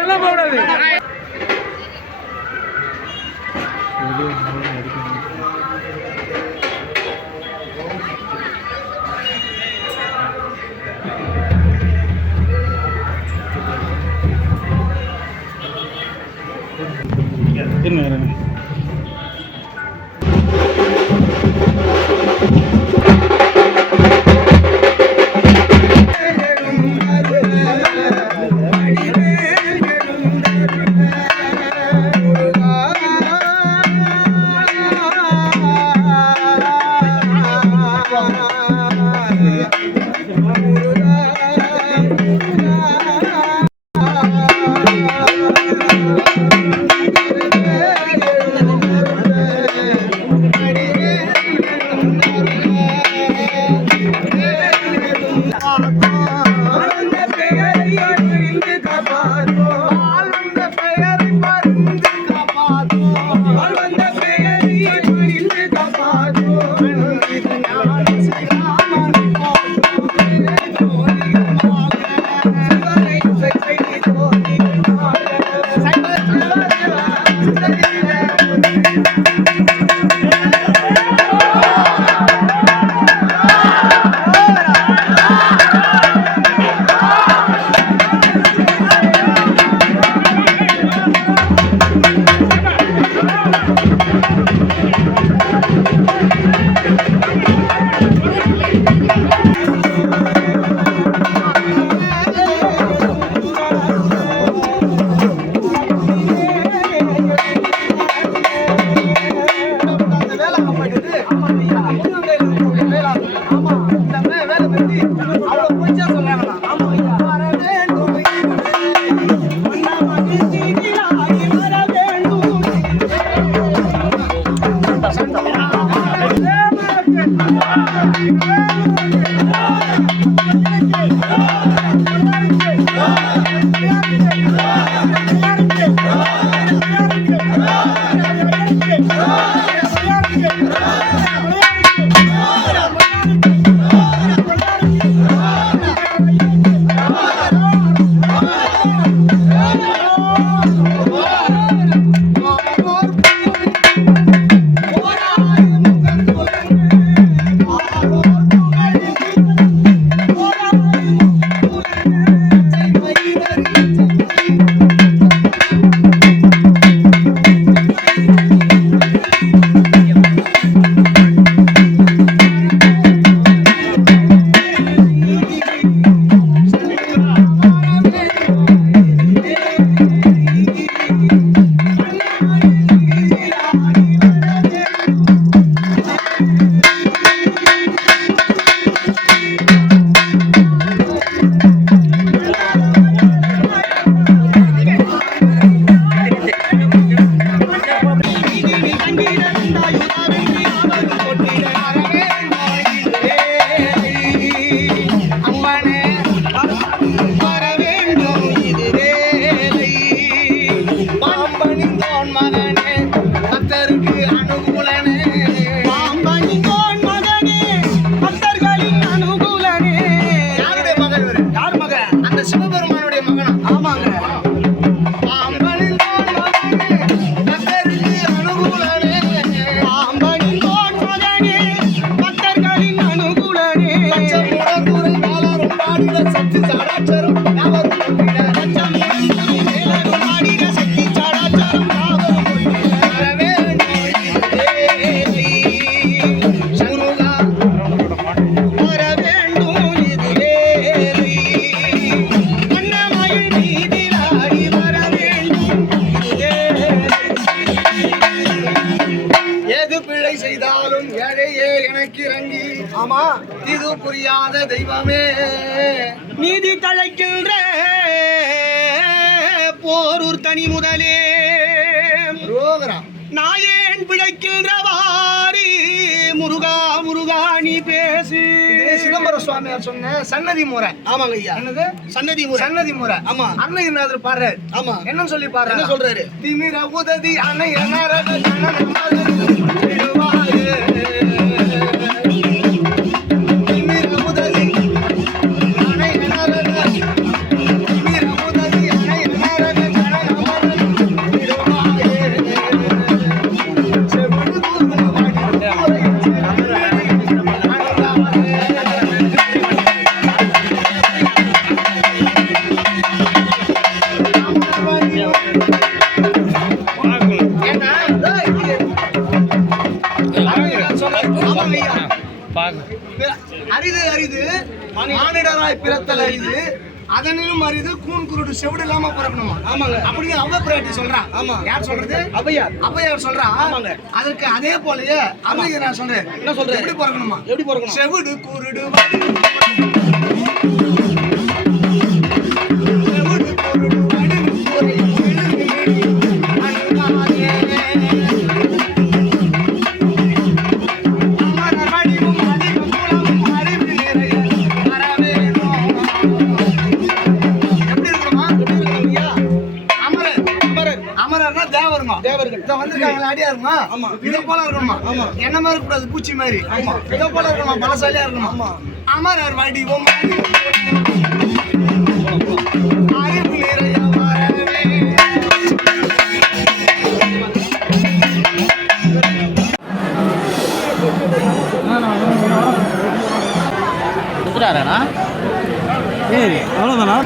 எல்லாம் போடாது. என்ன ஆமா இது புரியாத தெய்வமே நீதி தழைக்கின்ற போரூர் தனி முதலே நாயேன் பிழைக்கின்றவாரி முருகா முருகா நீ பேசு. சிதம்பர சுவாமியார் சொன்ன சன்னதி முறை. ஆமாங்க ஐயா. என்னது சன்னதி முறை? சன்னதி முறை. ஆமா. அன்னையநாதர் பாடுறாரு. ஆமா. என்ன சொல்லி பாடுறாரு? என்ன சொல்றாரு? திமிர உததி அன்னையநாதர் அரிது அரிது மானிடராய் பிறத்தல் அரிது அதனிலும் அரிது கூன் குருடு செவிடு இல்லாம பிறக்கணுமா? ஆமாங்க. அப்படின்னு அவ பிராட்டி சொல்றான். ஆமா. யார் சொல்றது? ஔவையார். ஔவையார் சொல்றா. ஆமாங்க. அதற்கு அதே போலயே அன்னைக்கு நான் சொல்றேன். என்ன சொல்றேன்? எப்படி பிறக்கணுமா? எப்படி பிறக்கணும்? செவிடு குருடு தேவர்கள் அடியாருமா இதை போல இருக்கணுமா? என்ன மாதிரி இருக்கக்கூடாது, பூச்சி மாதிரி. இதை போல இருக்கணுமா, பலசாலியா இருக்கணுமா? அமரர் வடிவம் அறிவு நிறைய வரவே. அவ்வளவுதானா?